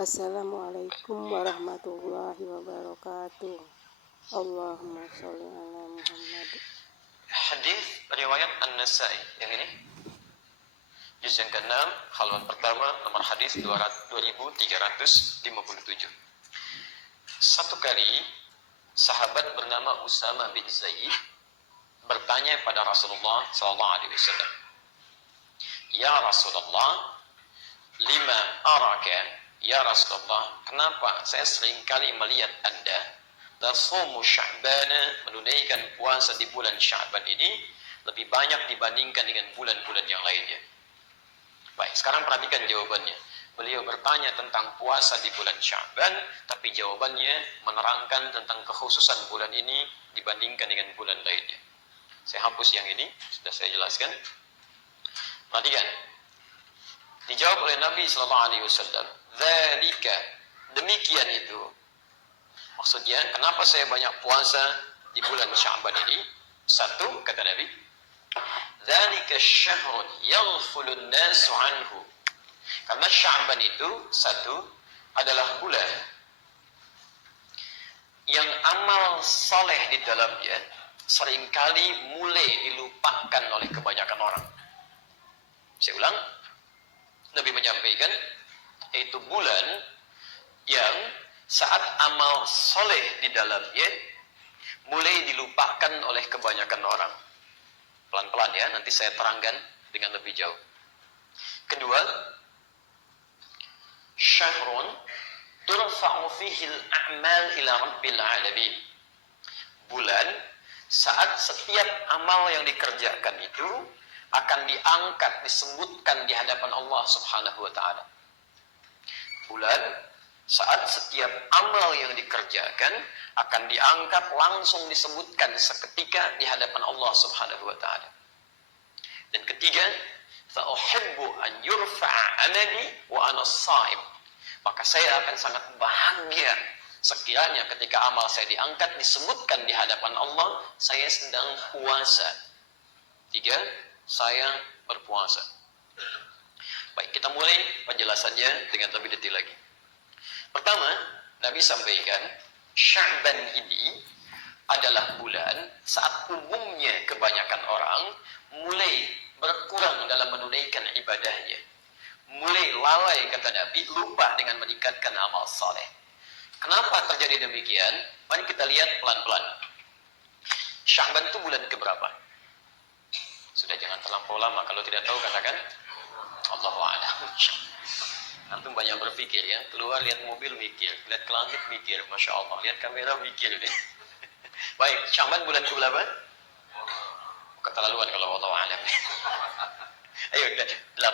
Assalamualaikum warahmatullahi wabarakatuh. Allahumma sholli ala Muhammad. Hadis riwayat An-Nasai yang ini juz yang ke-6 halaman pertama nomor hadis 2357. Satu kali sahabat bernama Usama bin Zaid bertanya pada Rasulullah SAW, "Ya Rasulullah, lima araka, ya Rasulullah, kenapa saya sering kali melihat Anda tasumu Sya'bana, menunaikan puasa di bulan Sya'ban ini lebih banyak dibandingkan dengan bulan-bulan yang lainnya?" Baik, sekarang perhatikan jawabannya. Beliau bertanya tentang puasa di bulan Sya'ban, tapi jawabannya menerangkan tentang kekhususan bulan ini dibandingkan dengan bulan lainnya. Saya hapus yang ini, sudah saya jelaskan. Perhatikan. Dijawab oleh Nabi SAW, "Dzalika, demikian itu." Maksudnya, kenapa saya banyak puasa di bulan Sya'ban ini? Satu, kata Nabi, "Dzalika syahrun yaghfulun nasu anhu." Karena Sya'ban itu satu adalah bulan yang amal saleh di dalamnya seringkali mulai dilupakan oleh kebanyakan orang. Saya ulang, Nabi menyampaikan, yaitu bulan yang saat amal soleh di dalamnya mulai dilupakan oleh kebanyakan orang. Pelan-pelan ya, nanti saya terangkan dengan lebih jauh. Kedua, syahrun turfa'u fihi al-a'mal ila rabbil alamin. Bulan saat setiap amal yang dikerjakan itu akan diangkat, disebutkan di hadapan Allah Subhanahu wa ta'ala. Bulan saat setiap amal yang dikerjakan akan diangkat, langsung disebutkan seketika di hadapan Allah Subhanahu wa ta'ala. Dan ketiga, fa uhibbu an yurfa'a amali wa ana shaim. Maka saya akan sangat bahagia sekiranya ketika amal saya diangkat, disebutkan di hadapan Allah, saya sedang puasa. Tiga, saya berpuasa. Baik, kita mulai penjelasannya dengan lebih detail lagi. Pertama, Nabi sampaikan, Sya'ban ini adalah bulan saat umumnya kebanyakan orang mulai berkurang dalam menunaikan ibadahnya. Mulai lalai, kata Nabi, lupa dengan meningkatkan amal saleh. Kenapa terjadi demikian? Mari kita lihat pelan-pelan. Sya'ban itu bulan keberapa? Sudah, jangan terlampau lama. Kalau tidak tahu katakan Allahu a'lam. Antum banyak berpikir ya. Keluar lihat mobil mikir, lihat ke langit mikir, Masya Allah. Lihat kamera mikir deh. Baik, Sya'ban bulan keberapa? Keterlaluan kalau Allahu a'lam. Ayo, 8.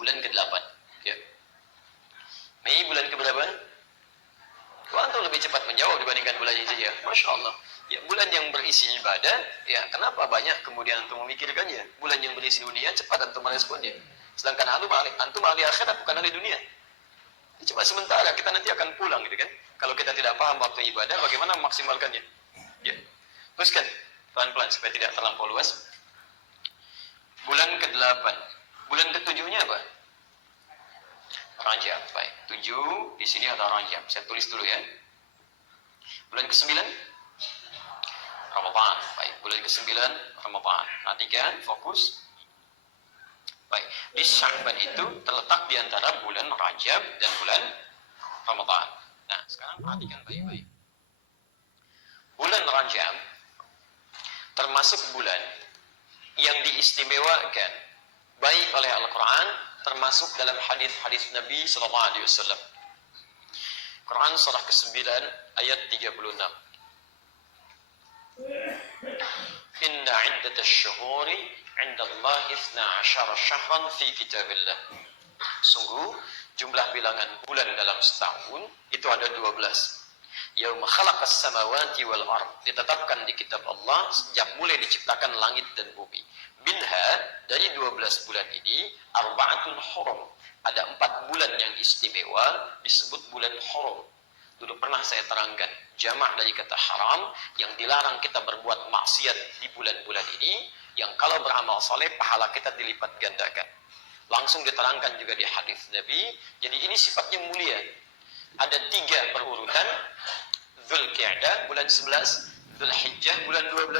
Bulan ke-8. Ya. Mei bulan keberapa? Antum lebih cepat menjawab dibandingkan bulan ini saja. Masya Allah. Ya, bulan yang berisi ibadah, ya kenapa banyak kemudian antum memikirkannya? Bulan yang berisi dunia, cepat antum meresponnya. Sedangkan antum ahli akhirat, bukan ahli dunia. Cuma sementara, kita nanti akan pulang gitu kan. Kalau kita tidak paham waktu ibadah, bagaimana memaksimalkannya? Ya. Teruskan pelan-pelan supaya tidak terlampau luas. Bulan ke-8. Bulan ke-7-nya apa? Rajab. Baik, 7 di sini ada Rajab. Saya tulis dulu ya. Bulan ke-9 Ramadan. Baik, bulan ke-9 Ramadan. Perhatikan, fokus. Baik, di Sya'ban itu terletak di antara bulan Rajab dan bulan Ramadan. Nah, sekarang perhatikan baik-baik. Bulan Rajab termasuk bulan yang diistimewakan baik oleh Al-Quran, termasuk dalam hadis-hadis Nabi SAW. Quran surah ke-9 ayat 36. Inna iddatasy syuhuri 'inda Allahi 12 syahran fi kitabillah. Sungguh jumlah bilangan bulan dalam setahun itu ada 12. Yauma khalaqas samawati wal ard, ditetapkan di kitab Allah sejak mulai diciptakan langit dan bumi. Minha, dari 12 bulan ini, arba'atun hurum, ada 4 bulan yang istimewa disebut bulan hurum. Dulu pernah saya terangkan, jamak dari kata haram, yang dilarang kita berbuat maksiat di bulan-bulan ini, yang kalau beramal soleh pahala kita dilipat gandakan. Langsung diterangkan juga di hadis Nabi. Jadi ini sifatnya mulia. Ada 3 berurutan. Dzulqa'dah bulan 11, Dzulhijjah bulan 12,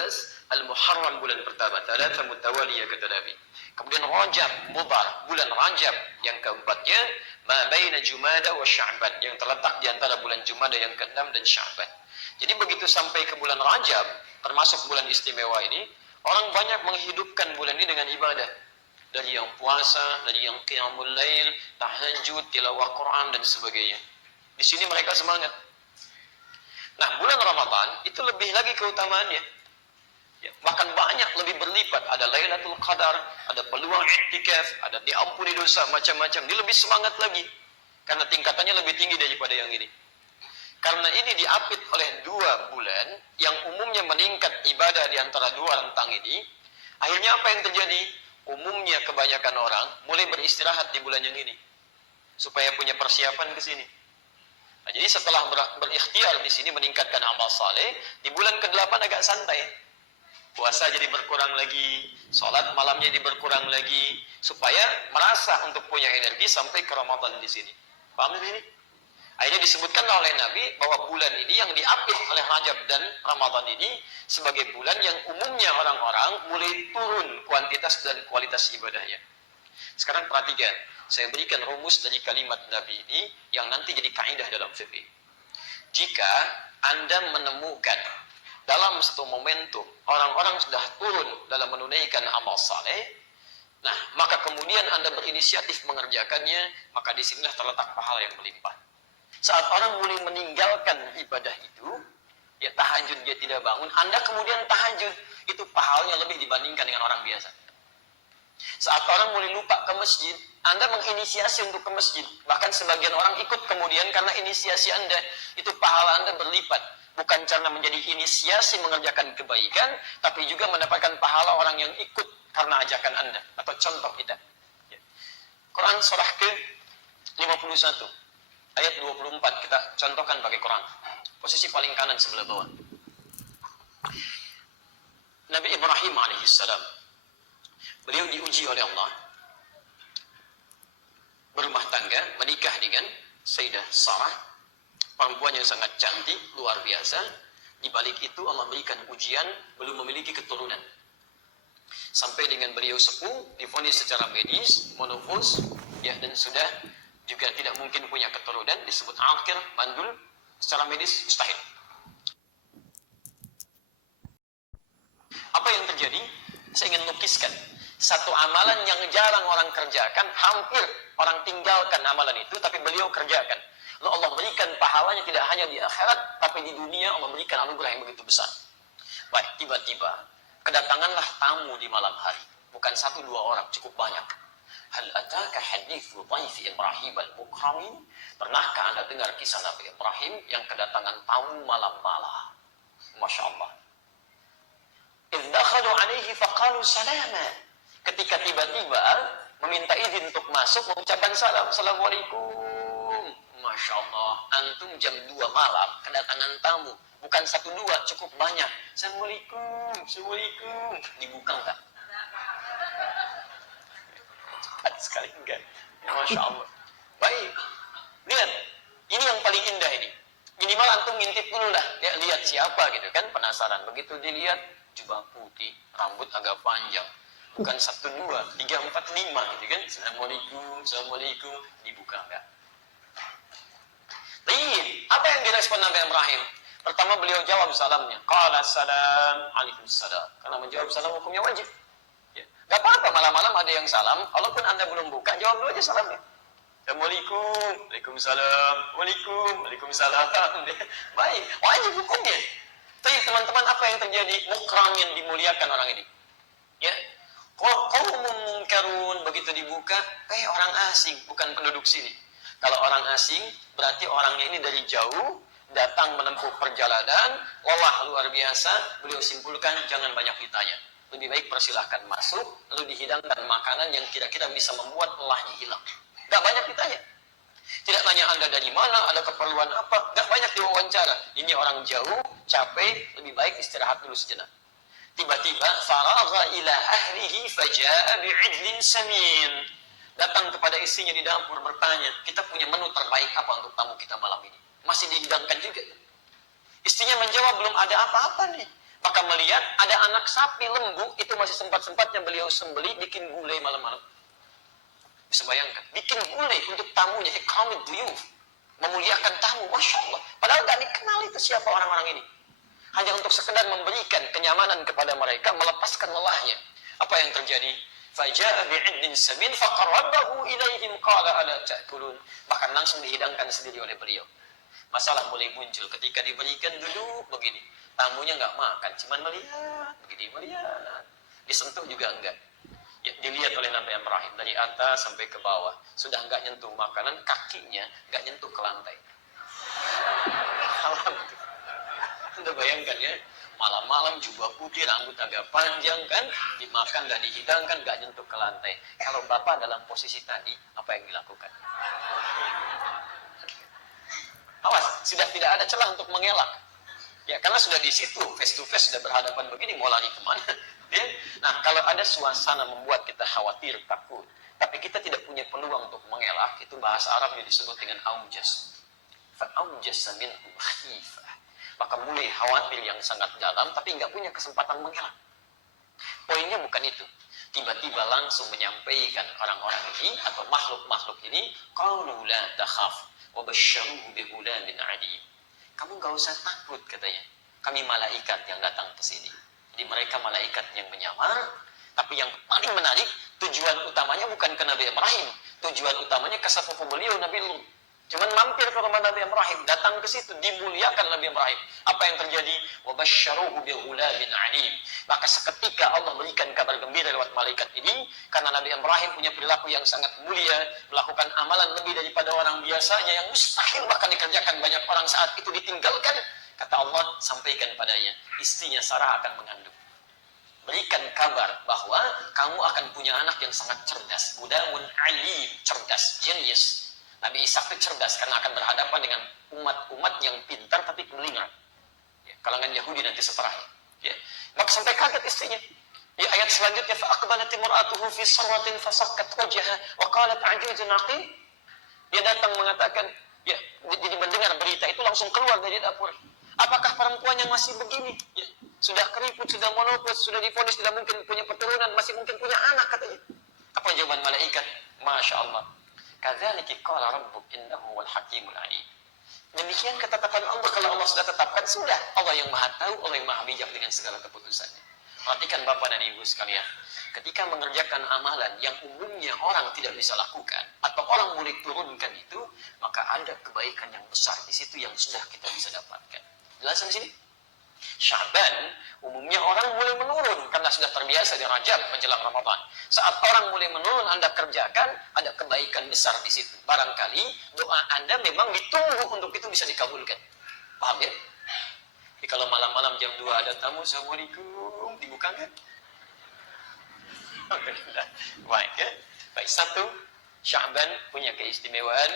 Al-Muharram bulan pertama. Thalatha mutawaliyah kata Nabi. Kemudian Rajab, Mudhar, bulan Rajab yang keempatnya, ma baina Jumada wa Sya'ban, yang terletak di antara bulan Jumada yang ke-6 dan Sya'ban. Jadi begitu sampai ke bulan Rajab, termasuk bulan istimewa ini, orang banyak menghidupkan bulan ini dengan ibadah. Dari yang puasa, dari yang qiyamul lail, tahajud, tilawah Quran dan sebagainya. Di sini mereka semangat. Nah, bulan Ramadan itu lebih lagi keutamaannya. Ya, bahkan banyak lebih berlipat. Ada Lailatul Qadar, ada peluang iktikaf, ada diampuni dosa, macam-macam. Dia lebih semangat lagi. Karena tingkatannya lebih tinggi daripada yang ini. Karena ini diapit oleh 2 bulan yang umumnya meningkat ibadah di antara 2 rentang ini. Akhirnya apa yang terjadi? Umumnya kebanyakan orang mulai beristirahat di bulan yang ini. Supaya punya persiapan ke sini. Nah, jadi setelah berikhtiar di sini meningkatkan amal saleh, di bulan ke-8 agak santai. Puasa jadi berkurang lagi, sholat malamnya jadi berkurang lagi, supaya merasa untuk punya energi sampai ke Ramadan di sini. Paham ini? Akhirnya disebutkan oleh Nabi bahwa bulan ini yang diapit oleh Rajab dan Ramadan ini sebagai bulan yang umumnya orang-orang mulai turun kuantitas dan kualitas ibadahnya. Sekarang perhatikan, saya berikan rumus dari kalimat Nabi ini yang nanti jadi kaidah dalam fikih. Jika Anda menemukan dalam satu momentum orang-orang sudah turun dalam menunaikan amal saleh, nah maka kemudian Anda berinisiatif mengerjakannya, maka disinilah terletak pahala yang melimpah. Saat orang mulai meninggalkan ibadah itu, ya tahajud dia tidak bangun, Anda kemudian tahajud, itu pahalanya lebih dibandingkan dengan orang biasa. Saat orang mulai lupa ke masjid, Anda menginisiasi untuk ke masjid. Bahkan sebagian orang ikut kemudian karena inisiasi Anda, itu pahala Anda berlipat. Bukan karena menjadi inisiasi mengerjakan kebaikan, tapi juga mendapatkan pahala orang yang ikut karena ajakan Anda. Atau contoh kita. Quran surah ke-51. Ayat 24 kita contohkan pakai Quran. Posisi paling kanan sebelah bawah. Nabi Ibrahim alaihissalam, beliau diuji oleh Allah. Berumah tangga, menikah dengan Sayyidah Sarah, perempuan yang sangat cantik, luar biasa. Di balik itu Allah berikan ujian, belum memiliki keturunan. Sampai dengan beliau sepuh, divonis secara medis, monofos, ya, dan sudah juga tidak mungkin punya keturunan, disebut akhir, mandul, secara medis mustahil. Apa yang terjadi? Saya ingin lukiskan satu amalan yang jarang orang kerjakan, hampir orang tinggalkan amalan itu, tapi beliau kerjakan. Lalu Allah berikan pahalanya tidak hanya di akhirat, tapi di dunia Allah berikan anugerah yang begitu besar. Baik, tiba-tiba kedatanganlah tamu di malam hari. Bukan 1-2 orang, cukup banyak. Hal ataka hadithu dhaifi Ibrahim al-Mukramin? Pernahkah Anda dengar kisah Nabi Ibrahim yang kedatangan tamu malam-malam? Masya Allah. Idh dakhalu alaihi faqalu salama. Ketika tiba-tiba meminta izin untuk masuk, mengucapkan salam. Assalamualaikum. Masya Allah. Antum jam 2 malam, kedatangan tamu. Bukan 1-2, cukup banyak. Assalamualaikum. Assalamualaikum. Dibuka enggak? Cepat sekali enggak? Ya, Masya Allah. Baik. Lihat. Ini yang paling indah ini. Minimal antum ngintip dulu lah. Ya, lihat siapa gitu kan. Penasaran. Begitu dilihat, jubah putih, rambut agak panjang. Bukan 1-2, 3-4-5 gitu kan. Assalamualaikum, Assalamualaikum. Dibuka enggak? Baik. Apa yang direspon Nabi Ibrahim? Pertama beliau jawab salamnya. Qala salam, alaikumussalam. Karena menjawab salam hukumnya wajib. Ya. Gak apa-apa malam-malam ada yang salam. Walaupun Anda belum buka, jawab dulu aja salamnya. Assalamualaikum, waalaikumsalam, waalaikumsalam. Baik, wajib hukumnya. Tapi teman-teman, apa yang terjadi? Mukram yang dimuliakan orang ini. Ya. Qaumun munkarun, begitu dibuka, orang asing, bukan penduduk sini. Kalau orang asing, berarti orangnya ini dari jauh, datang menempuh perjalanan, lelah luar biasa, beliau simpulkan jangan banyak ditanya. Lebih baik persilahkan masuk, lalu dihidangkan makanan yang kira-kira bisa membuat lelahnya hilang. Gak banyak ditanya. Tidak tanya Anda dari mana, ada keperluan apa, gak banyak diwawancara. Ini orang jauh, capek, lebih baik istirahat dulu sejenak. Tiba-tiba, faragha ila ahlihi faja'a bi'idlin samin. datang kepada istrinya di dapur bertanya, kita punya menu terbaik apa untuk tamu kita malam ini? Masih dihidangkan juga. Istrinya menjawab, belum ada apa-apa nih. Maka melihat ada anak sapi lembu, itu masih sempat-sempatnya beliau sembeli, bikin gulai malam-malam. Bisa bayangkan, bikin gulai untuk tamunya, ikramid duyuf, memuliakan tamu, Masya Allah. Padahal gak dikenal itu siapa orang-orang ini. Hanya untuk sekedar memberikan kenyamanan kepada mereka, melepaskan lelahnya. Apa yang terjadi? Faja'a bi'idin samin faqarrabahu ilaihim qala ala ta'kulun. Bahkan langsung dihidangkan sendiri oleh beliau. Masalah mulai muncul ketika diberikan duduk begini. Tamunya nggak makan, cuman melihat, begini melihat. Disentuh juga enggak. Ya, dilihat oleh Nabi Ibrahim dari atas sampai ke bawah. Sudah enggak nyentuh makanan, kakinya enggak nyentuh ke lantai. Halam. Anda bayangkan ya, malam-malam jubah putih, rambut agak panjang kan, dimakan dan dihidangkan, nggak nyentuh ke lantai. Kalau bapak dalam posisi tadi, apa yang dilakukan? Awas, sudah tidak ada celah untuk mengelak. Ya, karena sudah di situ, face to face, sudah berhadapan begini, mau lari kemana? Ya? Nah, kalau ada suasana membuat kita khawatir, takut, tapi kita tidak punya peluang untuk mengelak, itu bahasa Arabnya disebut dengan aujas. Fa'aujasa minhum khifah. Maka mulai khawatir yang sangat dalam, tapi nggak punya kesempatan mengelak. Poinnya bukan itu. Tiba-tiba langsung menyampaikan orang-orang ini, atau makhluk-makhluk ini, qalu la takhaf, wa basyaruhu bi ghulamin alim. Kamu nggak usah takut, katanya. Kami malaikat yang datang ke sini. Jadi mereka malaikat yang menyamar, tapi yang paling menarik, tujuan utamanya bukan ke Nabi Ibrahim. Tujuan utamanya ke sepupu beliau, Nabi Lut. Cuman mampir ke rumah Nabi Ibrahim, datang ke situ, dimuliakan Nabi Ibrahim. Apa yang terjadi? وَبَشَّرُوهُ بِغُلَامٍ عَلِيمٍ. Maka seketika Allah berikan kabar gembira lewat malaikat ini, karena Nabi Ibrahim punya perilaku yang sangat mulia, melakukan amalan lebih daripada orang biasanya, yang mustahil bahkan dikerjakan banyak orang saat itu ditinggalkan. Kata Allah, sampaikan padanya, istrinya Sarah akan mengandung. Berikan kabar bahwa kamu akan punya anak yang sangat cerdas. Budamun alim, cerdas, genius. Nabi Ishak itu cerdas karena akan berhadapan dengan umat-umat yang pintar tapi keblinger. Ya, kalangan Yahudi nanti setelahnya. Ya. Maka sampai kaget istrinya. Ya, ayat selanjutnya fa'aqbalat imra'atuhu fi sarwatin fasakkat wajhaha wa qalat a'juzun aqim. Dia datang mengatakan, ya, jadi mendengar berita itu langsung keluar dari dapur. Apakah perempuan yang masih begini? Ya, sudah keriput, sudah monopause, sudah divonis tidak mungkin punya keturunan, masih mungkin punya anak, katanya. Apa jawaban malaikat? Masya Allah. Kadzalika qala rabbuk innahu wal hakimul alim. Demikian ketetapan Allah, kalau Allah sudah tetapkan, sudah. Allah yang maha tahu, Allah yang maha bijak dengan segala keputusannya. Perhatikan Bapak dan Ibu sekalian, ketika mengerjakan amalan yang umumnya orang tidak bisa lakukan, atau orang mulai turunkan itu, maka ada kebaikan yang besar di situ yang sudah kita bisa dapatkan. Jelas di sini? Sya'ban, umumnya orang mulai menurun karena sudah terbiasa di Rajab menjelang Ramadan. Saat orang mulai menurun, Anda kerjakan, ada kebaikan besar di situ. Barangkali doa Anda memang ditunggu untuk itu bisa dikabulkan. Paham ya? Jadi kalau malam-malam jam 2 ada tamu, Assalamualaikum, dibuka kan? Baik ya. Baik, satu, Sya'ban punya keistimewaan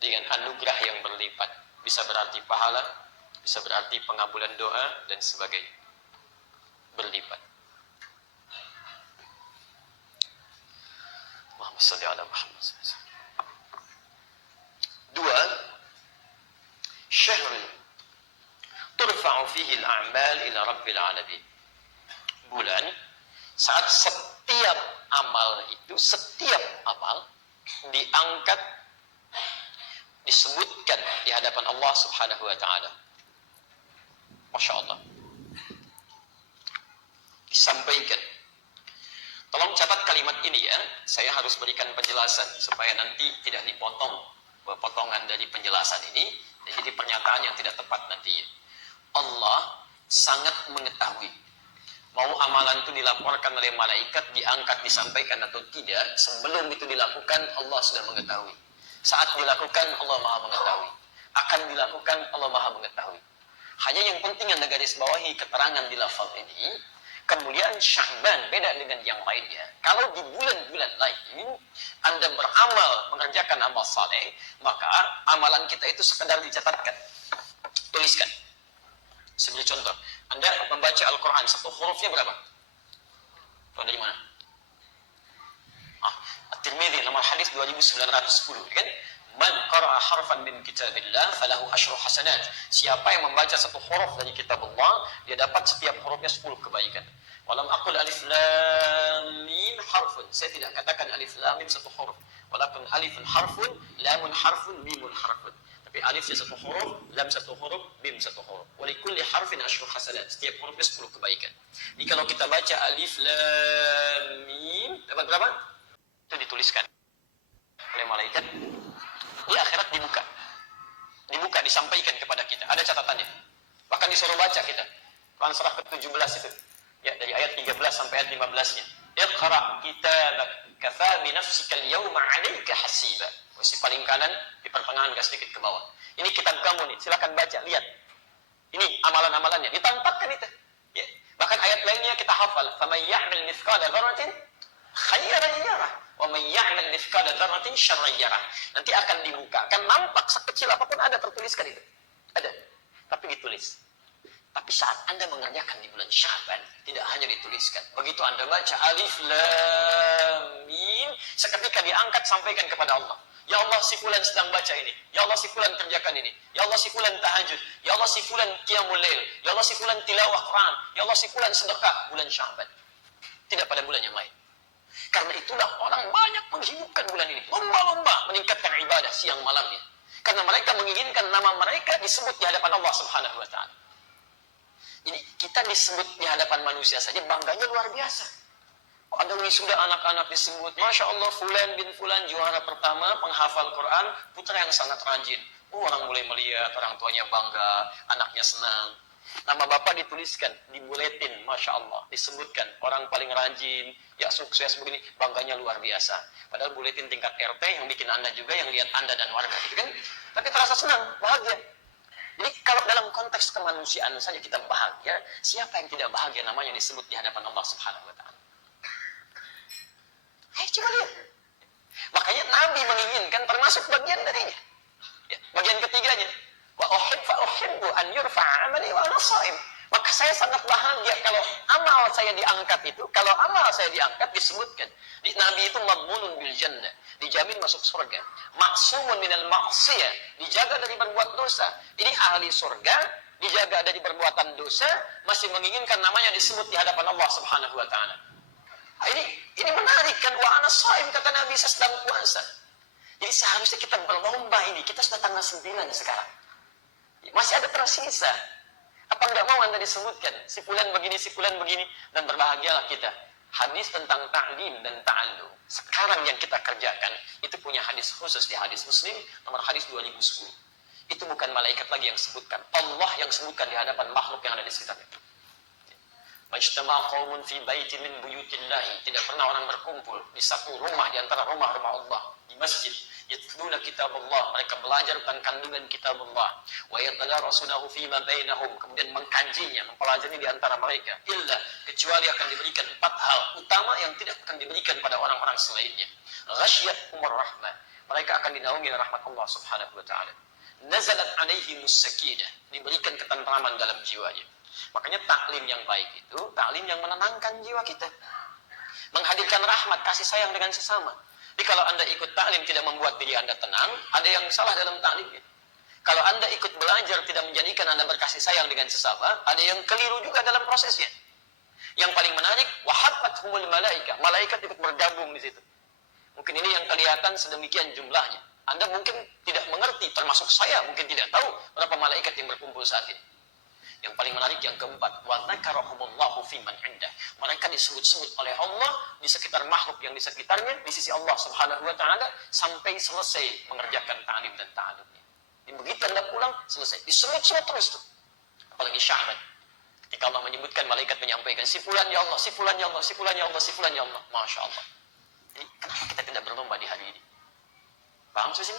dengan anugerah yang berlipat. Bisa berarti pahala, bisa berarti pengabulan doa dan sebagainya. Berlipat. Allahumma shalli ala Muhammad. Dua, syahrul turfa'u fihi al-a'mal ila rabbil alamin. Bulan saat setiap amal itu, setiap amal diangkat, disebutkan di hadapan Allah Subhanahu wa taala. Masya Allah. Disampaikan. Tolong catat kalimat ini ya. Saya harus berikan penjelasan supaya nanti tidak dipotong potongan dari penjelasan ini. Jadi pernyataan yang tidak tepat nantinya. Allah sangat mengetahui. Mau amalan itu dilaporkan oleh malaikat, diangkat, disampaikan atau tidak, sebelum itu dilakukan Allah sudah mengetahui. Saat dilakukan Allah Maha mengetahui. Akan dilakukan Allah Maha mengetahui. Hanya yang penting Anda garis bawahi keterangan di lafaz ini, kemuliaan Sya'ban beda dengan yang lainnya. Kalau di bulan-bulan lain Anda beramal, mengerjakan amal saleh, maka amalan kita itu sekedar dicatatkan, tuliskan. Sebagai contoh, Anda membaca Al-Quran, satu hurufnya berapa? Tahu dari mana? Tirmidzi nomor hadis 2910 kan? Man qara'a harfan min kitabillah falahu asyru hasanat. Siapa yang membaca satu huruf dari kitab Allah, dia dapat setiap hurufnya 10 kebaikan. Walam aqul alif lam mim harfun. Saya tidak katakan alif lam mim satu huruf. Walaupun alifun harfun, lamun harfun, mimun harfun. Tapi alifnya satu huruf, lam satu huruf, mim satu huruf. Wa likulli harfin asyru hasanat. Setiap hurufnya 10 kebaikan. Jadi kalau kita baca alif lam mim, dapat berapa? Itu dituliskan oleh malaikat. Di akhirat dibuka, disampaikan kepada kita. Ada catatannya. Bahkan disuruh baca kita. Quran surah ke-17 itu. Ya, dari ayat 13 sampai ayat 15-nya. Iqra kitabak kafa bi nafsika al-yawma 'alaika hasiba. Posisi paling kanan di pertengahan agak sedikit ke bawah. Ini kitab kamu nih, silakan baca, lihat. Ini amalan-amalannya, ditampakkan itu. Ya. Bahkan ayat lainnya kita hafal. Faman ya'mal mithqala dzarratin khairan yarah. Wa may ya'mal mithqala dzarratin syarran yarah. Nanti akan dibuka, akan nampak sekecil apapun ada tertuliskan itu. Ada. Tapi ditulis. Tapi saat Anda mengerjakan di bulan Sya'ban, tidak hanya dituliskan. Begitu Anda baca alif lam mim, seketika diangkat sampaikan kepada Allah. Ya Allah, si fulan sedang baca ini. Ya Allah, si fulan kerjakan ini. Ya Allah, si fulan tahajud. Ya Allah, si fulan qiyamul lail. Ya Allah, si fulan tilawah Quran. Ya Allah, si fulan sedekah bulan Sya'ban. Tidak pada bulan yang lain. Karena itulah orang banyak menghidupkan bulan ini. Lomba-lomba meningkatkan ibadah siang malamnya. Karena mereka menginginkan nama mereka disebut di hadapan Allah Subhanahu wa Ta'ala. Jadi kita disebut di hadapan manusia saja bangganya luar biasa. Ada wisuda anak-anak disebut, Masya Allah, Fulan bin Fulan juara pertama penghafal Quran, putra yang sangat rajin. Orang mulai melihat, orang tuanya bangga, anaknya senang. Nama bapak dituliskan di buletin, Masya Allah, disebutkan orang paling rajin, ya sukses begini, bangganya luar biasa. Padahal buletin tingkat RT yang bikin Anda juga, yang lihat Anda dan warga, gitu kan? Tapi terasa senang, bahagia. Jadi kalau dalam konteks kemanusiaan saja kita bahagia, siapa yang tidak bahagia namanya disebut di hadapan Allah Subhanahu wa Ta'ala? Ayo coba lihat. Makanya Nabi menginginkan termasuk bagian darinya. Ya, bagian ketiganya, wa uhibbu an yurfa'a amali wa ana shaim. Maka saya sangat bahagia kalau amal saya diangkat itu, kalau amal saya diangkat disebutkan. Nabi itu madmunun bil jannah, dijamin masuk surga. Ma'sumun minal ma'siyah, dijaga dari berbuat dosa. Ini ahli surga, dijaga dari perbuatan dosa, masih menginginkan namanya disebut di hadapan Allah Subhanahu wa Ta'ala. Ini menarik kan, wa ana shaim, kata Nabi, saya sedang puasa. Jadi seharusnya kita berlomba ini, kita sudah tanggal 9 sekarang. Masih ada tersisa. Apa enggak mau Anda disebutkan si fulan begini, dan berbahagialah kita. Hadis tentang ta'lim dan ta'allum sekarang yang kita kerjakan itu punya hadis khusus di hadis Muslim nomor hadis 2010. Itu bukan malaikat lagi yang sebutkan, Allah yang sebutkan di hadapan makhluk yang ada di sekitarnya. Majtama' qaumun fi baitin min buyutillahi, tidak pernah orang berkumpul di satu rumah di antara rumah-rumah Allah, di masjid. Yatluna kitab Allah, mereka belajar tentang kandungan kitab Allah. Wa yatadarasunahu fima bainahum, kemudian mengkajinya, mempelajari di antara mereka. Illa, kecuali akan diberikan 4 hal utama yang tidak akan diberikan pada orang-orang selainnya. Ghasyiyatuhumur rahmah, mereka akan dinaungi oleh rahmat Allah Subhanahu wa Ta'ala. Nazalat alaihimus sakinah, diberikan ketentraman dalam jiwanya. Makanya taklim yang baik itu taklim yang menenangkan jiwa kita, menghadirkan rahmat, kasih sayang dengan sesama. Jadi kalau Anda ikut taklim tidak membuat diri Anda tenang, ada yang salah dalam taklimnya. Kalau Anda ikut belajar tidak menjadikan Anda berkasih sayang dengan sesama, ada yang keliru juga dalam prosesnya. Yang paling menarik, wahabbathumul malaika, malaikat ikut bergabung di situ. Mungkin ini yang kelihatan sedemikian jumlahnya. Anda mungkin tidak mengerti, termasuk saya mungkin tidak tahu berapa malaikat yang berkumpul saat ini. Yang paling menarik yang keempat, wa dzakarahumullahu fi man 'indah. Mereka disebut-sebut oleh Allah di sekitar makhluk yang di sekitarnya, di sisi Allah Subhanahu wa Ta'ala, sampai selesai mengerjakan ta'lim dan ta'allumnya. Begitu Anda pulang, selesai. Disebut-sebut terus tuh. Apalagi Sya'ban. Ketika Allah menyebutkan, malaikat menyampaikan, si fulan ya Allah, si fulan ya Allah, si fulan ya Allah, si fulan ya Allah. Masya Allah. Jadi kenapa kita tidak berlomba di hari ini? Paham sih sini?